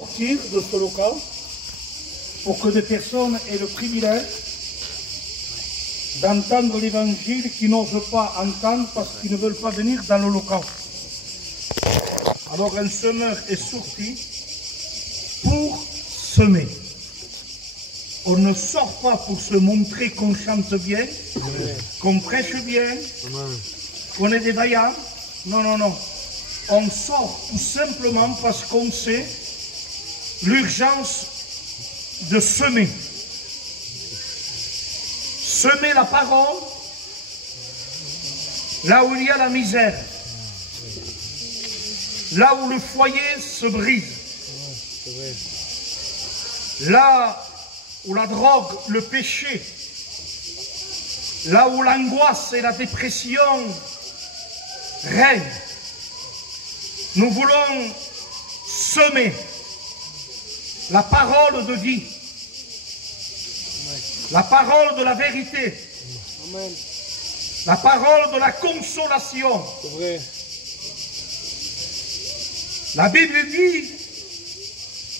sortir de ce local pour que des personnes aient le privilège d'entendre l'évangile qu'ils n'osent pas entendre parce qu'ils ne veulent pas venir dans le local. Alors un semeur est sorti pour semer. On ne sort pas pour se montrer qu'on chante bien, qu'on prêche bien, qu'on est des vaillants. Non, non, non. On sort tout simplement parce qu'on sait l'urgence de semer. Semer la parole là où il y a la misère, là où le foyer se brise, là où la drogue, le péché, là où l'angoisse et la dépression règnent. Nous voulons semer la parole de vie, la parole de la vérité, la parole de la consolation. La Bible dit,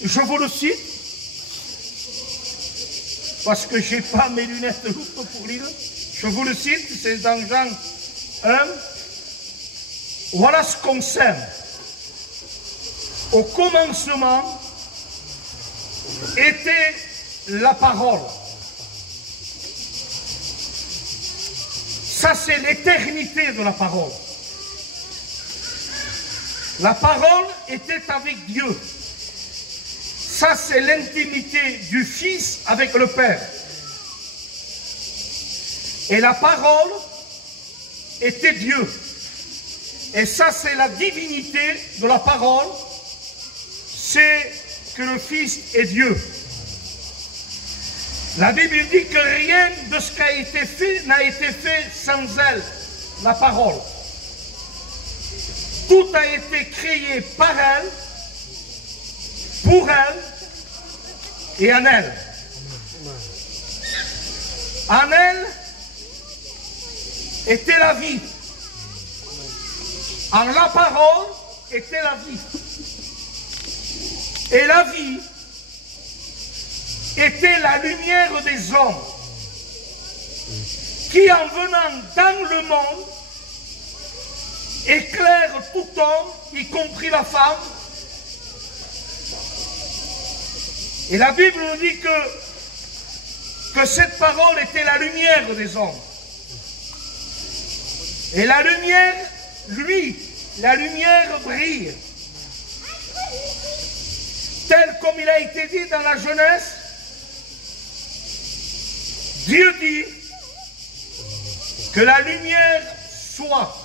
je vous le cite, parce que je n'ai pas mes lunettes de loupe pour lire, je vous le cite, c'est dans Jean 1, voilà ce qu'on sème. Au commencement était la parole. Ça, c'est l'éternité de la parole. La parole était avec Dieu. Ça, c'est l'intimité du Fils avec le Père. Et la parole était Dieu. Et ça, c'est la divinité de la parole. C'est que le Fils est Dieu. La Bible dit que rien de ce qui a été fait n'a été fait sans elle, la parole. Tout a été créé par elle, pour elle et en elle. En elle était la vie. En la parole était la vie. Et la vie était la lumière des hommes qui, en venant dans le monde, éclaire tout homme, y compris la femme. Et la Bible nous dit que cette parole était la lumière des hommes. Et la lumière, lui, la lumière brille. Tel comme il a été dit dans la Genèse, Dieu dit que la lumière soit.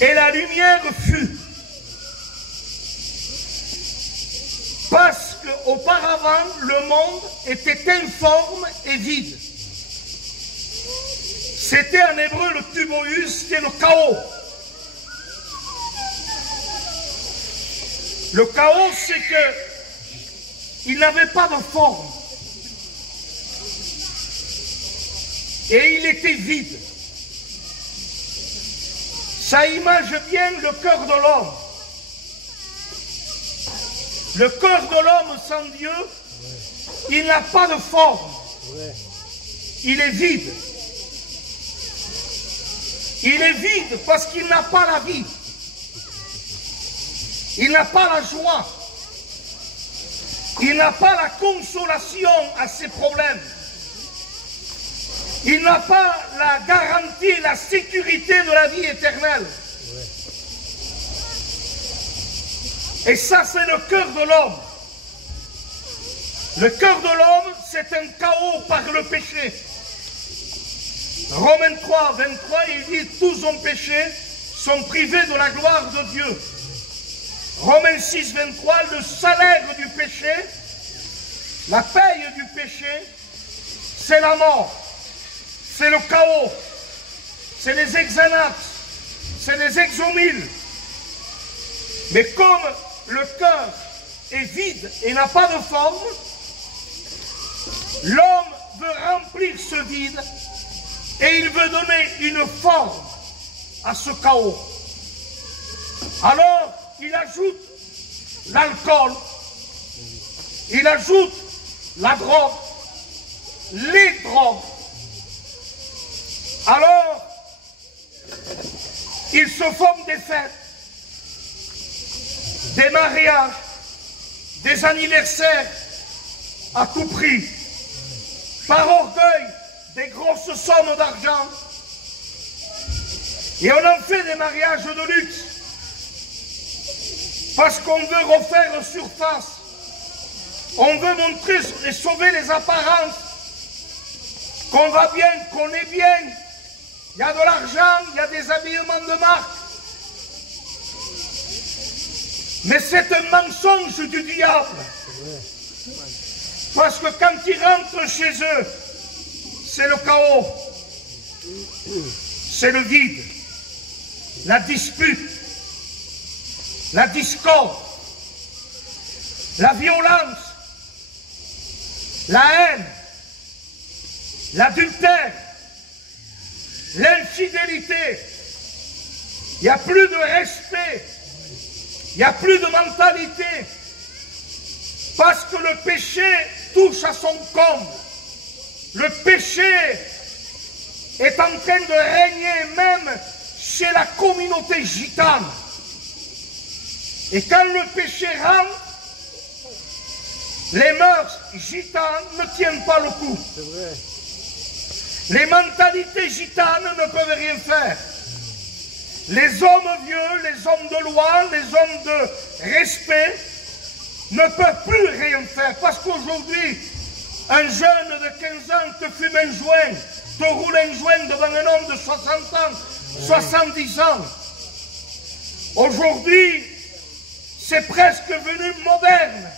Et la lumière fut. Parce qu'auparavant, le monde était informe et vide. C'était en hébreu le tuboïs, c'était le chaos. Le chaos, c'est qu'il n'avait pas de forme. Et il était vide. Ça image bien le cœur de l'homme. Le cœur de l'homme sans Dieu, il n'a pas de forme. Il est vide. Il est vide parce qu'il n'a pas la vie. Il n'a pas la joie. Il n'a pas la consolation à ses problèmes. Il n'a pas la garantie, la sécurité de la vie éternelle. Et ça, c'est le cœur de l'homme. Le cœur de l'homme, c'est un chaos par le péché. Romains 3, 23, il dit « Tous ont péché, sont privés de la gloire de Dieu ». Romains 6, 23, le salaire du péché, la paye du péché, c'est la mort, c'est le chaos, c'est les exanates, c'est les exomiles. Mais comme le cœur est vide et n'a pas de forme, l'homme veut remplir ce vide et il veut donner une forme à ce chaos. Alors, il ajoute l'alcool, il ajoute la drogue, les drogues. Alors, ils se font des fêtes, des mariages, des anniversaires à tout prix, par orgueil, des grosses sommes d'argent. Et on en fait des mariages de luxe, parce qu'on veut refaire surface. On veut montrer et sauver les apparences, qu'on va bien, qu'on est bien. Il y a de l'argent, il y a des habillements de marque. Mais c'est un mensonge du diable. Parce que quand ils rentrent chez eux, c'est le chaos, c'est le vide, la dispute, la discorde, la violence, la haine, l'adultère, l'infidélité. Il n'y a plus de respect, il n'y a plus de mentalité, parce que le péché touche à son comble. Le péché est en train de régner même chez la communauté gitane. Et quand le péché rentre, les mœurs gitanes ne tiennent pas le coup. C'est vrai. Les mentalités gitanes ne peuvent rien faire. Les hommes vieux, les hommes de loi, les hommes de respect ne peuvent plus rien faire. Parce qu'aujourd'hui, un jeune de 15 ans te fume un joint, te roule un joint devant un homme de 60 ans, 70 ans. Aujourd'hui, c'est presque devenu moderne.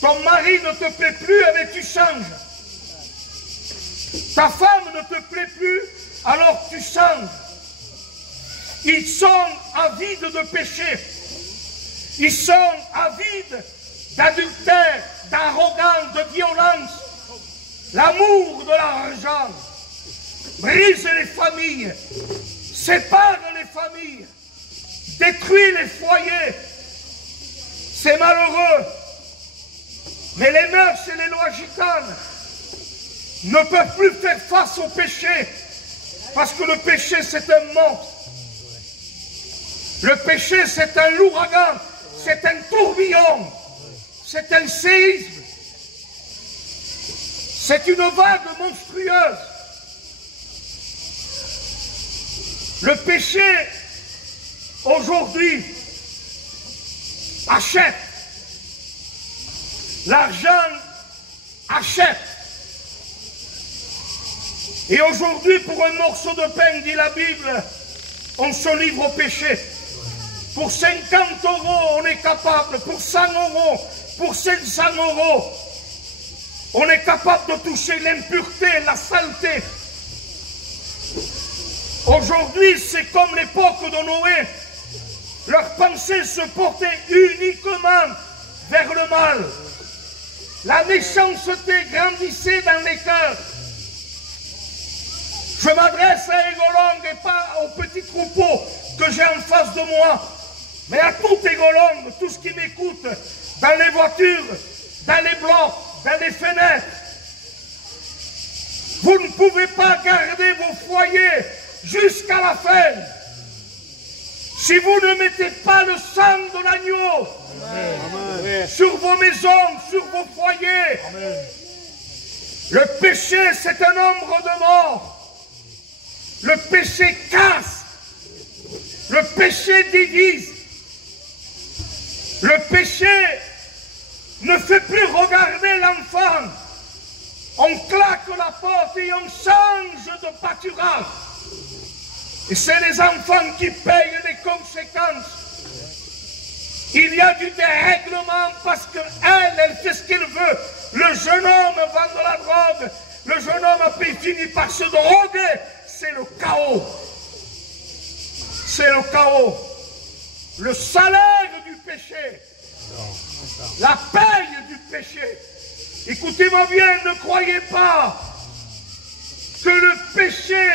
Ton mari ne te plaît plus, mais tu changes. Ta femme ne te plaît plus, alors tu changes. Ils sont avides de péché. Ils sont avides d'adultère, d'arrogance, de violence. L'amour de l'argent brise les familles, sépare les familles, détruit les foyers. C'est malheureux. Mais les mœurs et les lois gitanes ne peuvent plus faire face au péché, parce que le péché c'est un monstre. Le péché c'est un ouragan, c'est un tourbillon, c'est un séisme, c'est une vague monstrueuse. Le péché aujourd'hui achète. L'argent achète. Et aujourd'hui, pour un morceau de pain, dit la Bible, on se livre au péché. Pour 50 €, on est capable, pour 100 €, pour 500 €, on est capable de toucher l'impureté, la saleté. Aujourd'hui, c'est comme l'époque de Noé. Leurs pensées se portaient uniquement vers le mal. La méchanceté grandissait dans les cœurs. Je m'adresse à Égolong et pas au petit troupeau que j'ai en face de moi, mais à tout Égolong, tous qui m'écoutent, dans les voitures, dans les blocs, dans les fenêtres. Vous ne pouvez pas garder vos foyers jusqu'à la fin. Si vous ne mettez pas le sang de l'agneau sur vos maisons, sur vos foyers, le péché c'est un ombre de mort. Le péché casse, le péché divise, le péché ne fait plus regarder l'enfant. On claque la porte et on change de pâturage. Et c'est les enfants qui payent les conséquences. Il y a du dérèglement parce qu'elle fait ce qu'elle veut. Le jeune homme vend de la drogue. Le jeune homme après finit par se droguer. C'est le chaos. C'est le chaos. Le salaire du péché. La paye du péché. Écoutez-moi bien, ne croyez pas que le péché,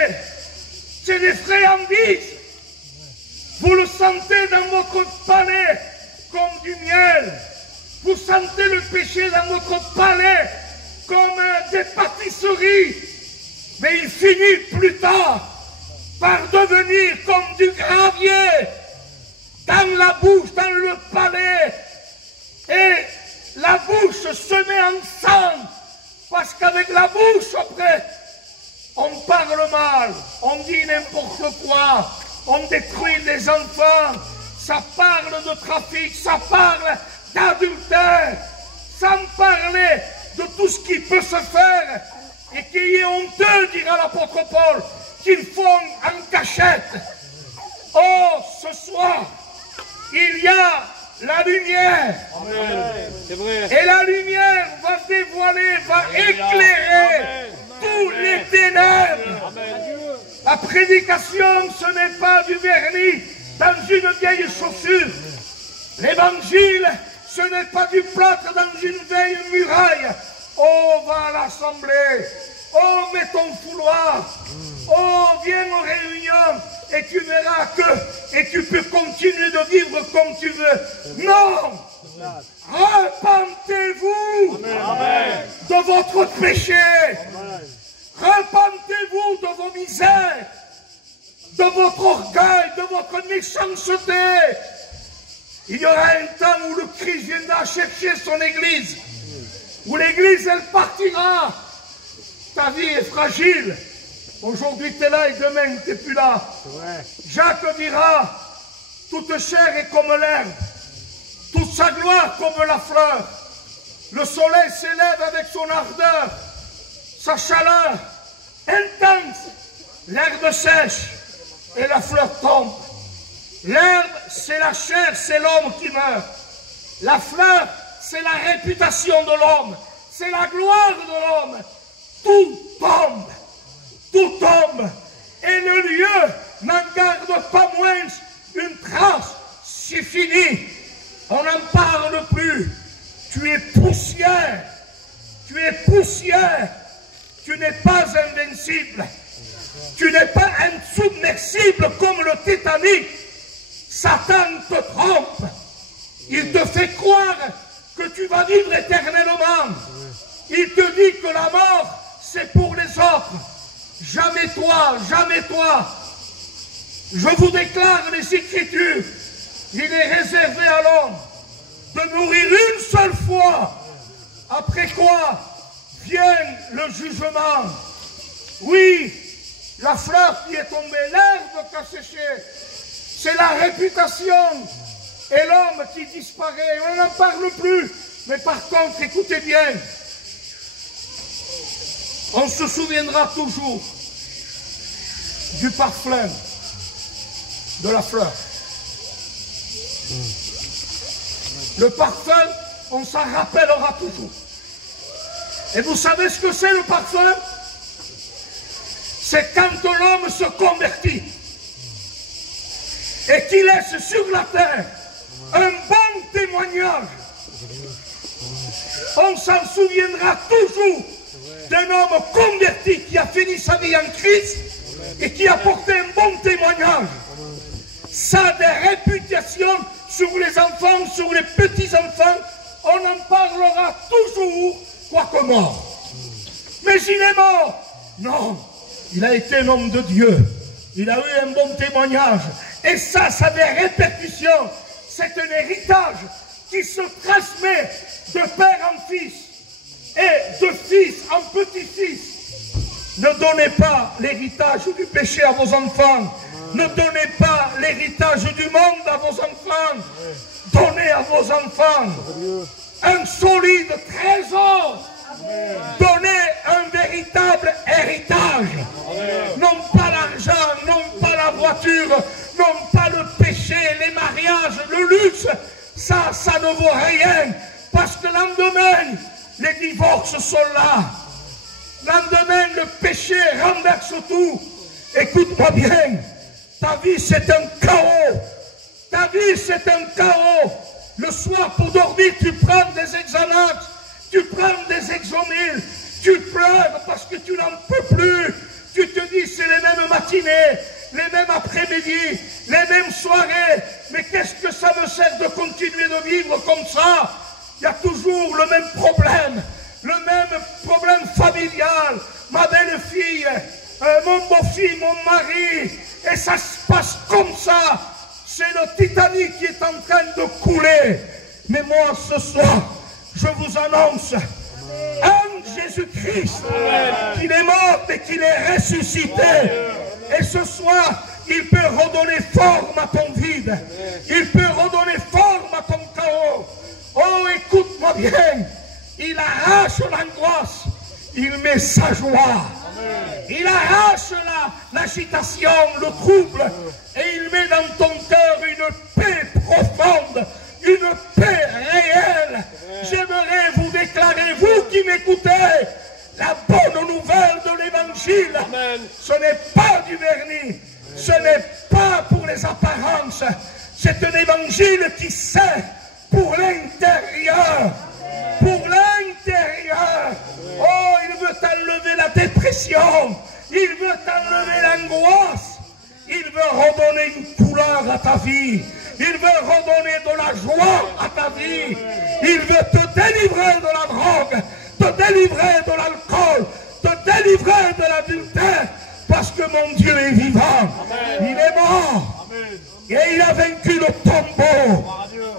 c'est des friandises. Vous le sentez dans votre palais comme du miel. Vous sentez le péché dans votre palais comme des pâtisseries. Mais il finit plus tard par devenir comme du gravier dans la bouche, dans le palais. Et la bouche se met en sang. Parce qu'avec la bouche, après, on parle mal, on dit n'importe quoi, on détruit les enfants, ça parle de trafic, ça parle d'adultère, sans parler de tout ce qui peut se faire et qui est honteux, dira l'apôtre Paul, qu'ils font en cachette. Oh, ce soir, il y a la lumière. Amen. Et la lumière va dévoiler, va éclairer tous les ténèbres. Amen. La prédication, ce n'est pas du vernis dans une vieille chaussure. L'évangile, ce n'est pas du plâtre dans une vieille muraille. Oh, va à l'assemblée. Oh, mets ton fouloir. Oh, viens aux réunions et tu verras que, et tu peux continuer de vivre comme tu veux. Non! Repentez-vous de votre péché. Repentez-vous de vos misères, de votre orgueil, de votre méchanceté. Il y aura un temps où le Christ viendra chercher son église, où l'église, elle partira. Ta vie est fragile. Aujourd'hui, tu es là et demain, tu n'es plus là. Jacques dira, toute chair est comme l'herbe, toute sa gloire comme la fleur. Le soleil s'élève avec son ardeur, sa chaleur intense. L'herbe sèche et la fleur tombe. L'herbe, c'est la chair, c'est l'homme qui meurt. La fleur, c'est la réputation de l'homme, c'est la gloire de l'homme. Tout tombe. Tout tombe, et le lieu n'en garde pas moins une trace. C'est fini, on n'en parle plus. Tu es poussière, tu es poussière, tu n'es pas invincible, tu n'es pas insubmersible comme le Titanic. Satan te trompe, il te fait croire que tu vas vivre éternellement. Il te dit que la mort, c'est pour les autres. Jamais toi, jamais toi. Je vous déclare les Écritures. Il est réservé à l'homme de mourir une seule fois. Après quoi vient le jugement. Oui, la fleur qui est tombée, l'herbe qui a séché, c'est la réputation. Et l'homme qui disparaît, on n'en parle plus. Mais par contre, écoutez bien, on se souviendra toujours du parfum de la fleur. Le parfum, on s'en rappellera toujours. Et vous savez ce que c'est le parfum? C'est quand l'homme se convertit et qu'il laisse sur la terre un bon témoignage. On s'en souviendra toujours d'un homme converti qui a fini sa vie en Christ et qui a porté un bon témoignage. Ça a des réputations sur les enfants, sur les petits-enfants. On en parlera toujours, quoique mort. Mais il est mort. Non, il a été un homme de Dieu. Il a eu un bon témoignage. Et ça a des répercussions. C'est un héritage qui se transmet de père en fils et de fils en petit-fils. Ne donnez pas l'héritage du péché à vos enfants. Ne donnez pas l'héritage du monde à vos enfants. Donnez à vos enfants un solide trésor. Donnez un véritable héritage. Non pas l'argent, non pas la voiture, non pas le péché, les mariages, le luxe. Ça ne vaut rien. Parce que lendemain, les divorces sont là. Lendemain, le péché renverse tout. Écoute-moi bien. Ta vie, c'est un chaos. Ta vie, c'est un chaos. Le soir, pour dormir, tu prends des Xanax, tu prends des Exomil, tu pleures parce que tu n'en peux plus. Tu te dis, c'est les mêmes matinées, les mêmes après-midi, les mêmes soirées. Mais qu'est-ce que ça me sert de continuer de vivre comme ça? Il y a toujours le même problème familial. Ma belle-fille, mon beau-fils, mon mari, et ça se passe comme ça. C'est le Titanic qui est en train de couler. Mais moi, ce soir, je vous annonce un Jésus-Christ, qu'il est mort et qu'il est ressuscité. Et ce soir, il peut redonner forme à ton vide. Il peut redonner forme à ton chaos. Oh, écoute-moi bien. Il arrache l'angoisse. Il met sa joie. Il arrache l'agitation, le trouble. Et il met dans ton cœur une paix profonde. Une paix réelle. J'aimerais vous déclarer, vous qui m'écoutez, la bonne nouvelle de l'évangile. Ce n'est pas du vernis. Ce n'est pas pour les apparences. C'est un évangile qui sert pour l'intérieur. Pour l'intérieur. Oh, il veut t'enlever la dépression. Il veut t'enlever l'angoisse. Il veut redonner une couleur à ta vie. Il veut redonner de la joie à ta vie. Il veut te délivrer de la drogue, te délivrer de l'alcool, te délivrer de l'adultère. Parce que mon Dieu est vivant. Amen. Il est mort. Amen. Et il a vaincu le tombeau.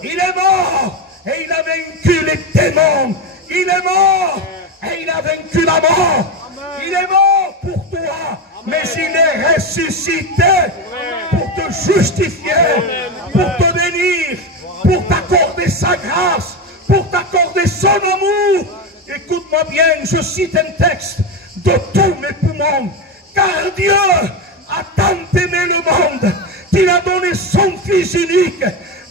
Il est mort. Et il a vaincu les démons. Il est mort. Et il a vaincu la mort. Amen. Il est mort pour toi. Amen. Mais il est ressuscité pour te justifier, pour te bénir, pour t'accorder sa grâce, pour t'accorder son amour. Écoute-moi bien, je cite un texte de tous mes poumons. Car Dieu a tant aimé le monde qu'il a donné son Fils unique,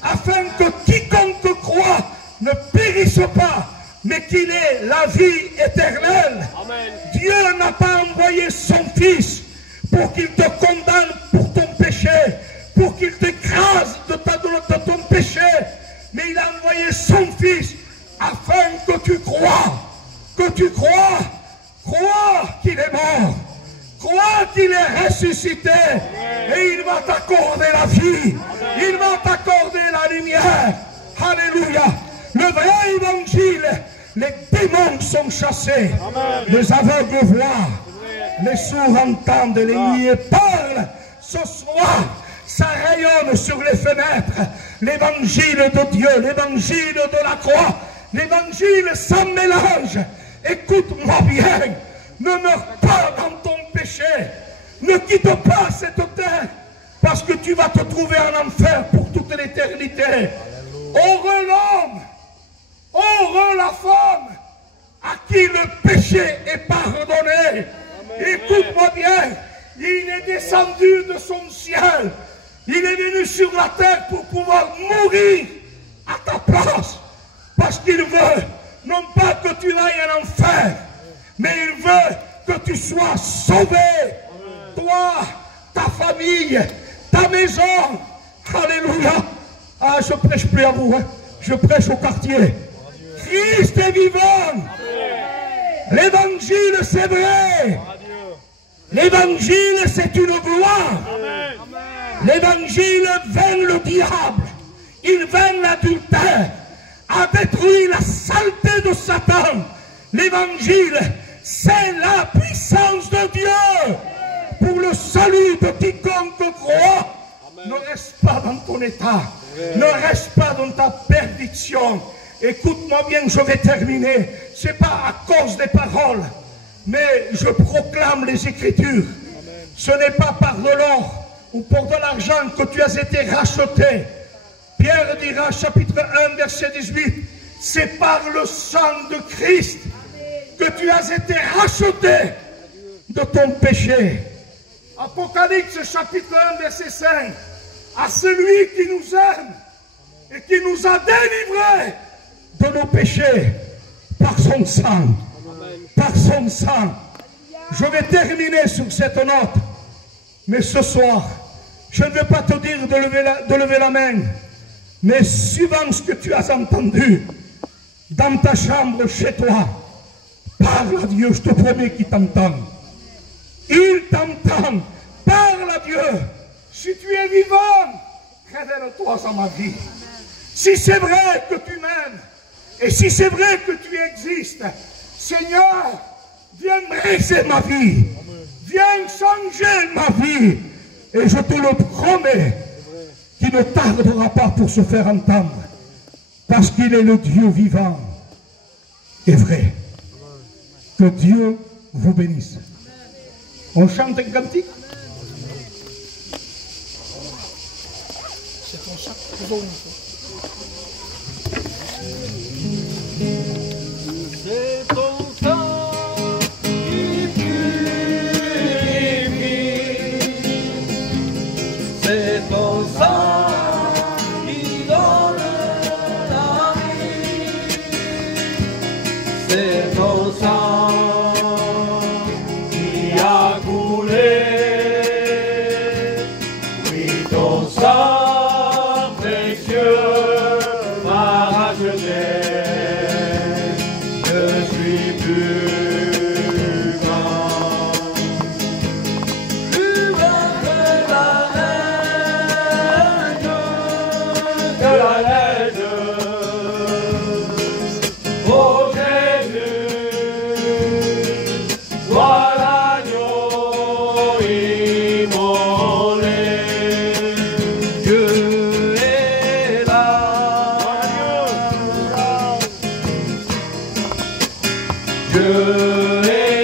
afin que quiconque croit ne périsse pas, mais qu'il ait la vie éternelle. Amen. Dieu n'a pas envoyé son Fils pour qu'il te condamne pour ton péché, pour qu'il t'écrase de ton péché, mais il a envoyé son Fils afin que tu crois, crois qu'il est mort, crois qu'il est ressuscité, et il va t'accorder la vie, il va t'accorder la lumière. Alléluia. Le vrai évangile, les démons sont chassés, les aveugles voient, les sourds entendent, les muets parlent. Ce soir, ça rayonne sur les fenêtres. L'évangile de Dieu, l'évangile de la croix, l'évangile sans mélange. Écoute-moi bien, ne meurs pas dans ton péché. Ne quitte pas cette terre, parce que tu vas te trouver en enfer pour toute l'éternité. Heureux l'homme, heureux la femme, à qui le péché est pardonné. Écoute-moi bien, il est descendu de son ciel. Il est venu sur la terre pour pouvoir mourir à ta place. Parce qu'il veut, non pas que tu ailles en enfer, mais il veut que tu sois sauvé. Toi, ta famille, ta maison. Alléluia. Ah, je prêche plus à vous, hein. Je prêche au quartier. Christ est vivant. L'évangile, c'est vrai. L'évangile, c'est une gloire. L'évangile vainc le diable. Il vainc l'adultère. A détruit la saleté de Satan. L'évangile, c'est la puissance de Dieu pour le salut de quiconque croit. Ne reste pas dans ton état. Ne reste pas dans ta perdition. Écoute-moi bien, je vais terminer. Ce n'est pas à cause des paroles, mais je proclame les Écritures. Ce n'est pas par de l'or ou pour de l'argent que tu as été racheté. Pierre dira, chapitre 1, verset 18, c'est par le sang de Christ que tu as été racheté de ton péché. Apocalypse, chapitre 1, verset 5, à celui qui nous aime et qui nous a délivrés de nos péchés par son sang. Par son sang. Je vais terminer sur cette note. Mais ce soir, je ne vais pas te dire de lever la main. Mais suivant ce que tu as entendu dans ta chambre chez toi, parle à Dieu, je te promets qu'il t'entend. Il t'entend Parle à Dieu. Si tu es vivant, révèle-toi dans ma vie. Si c'est vrai que tu m'aimes, et si c'est vrai que tu existes, Seigneur, viens briser ma vie. Viens changer ma vie. Et je te le promets, qu'il ne tardera pas pour se faire entendre. Parce qu'il est le Dieu vivant et vrai. Que Dieu vous bénisse. On chante un cantique? C'est ton sac. C'est ton sang qui purifie. C'est ton sang qui donne la vie. C'est ton sang qui a coulé. Oui, ton sang précieux m'a racheté. Je suis plus grand. Plus grand que la neige, oh Jésus, toi l'agneau immolé. Dieu est là. Dieu est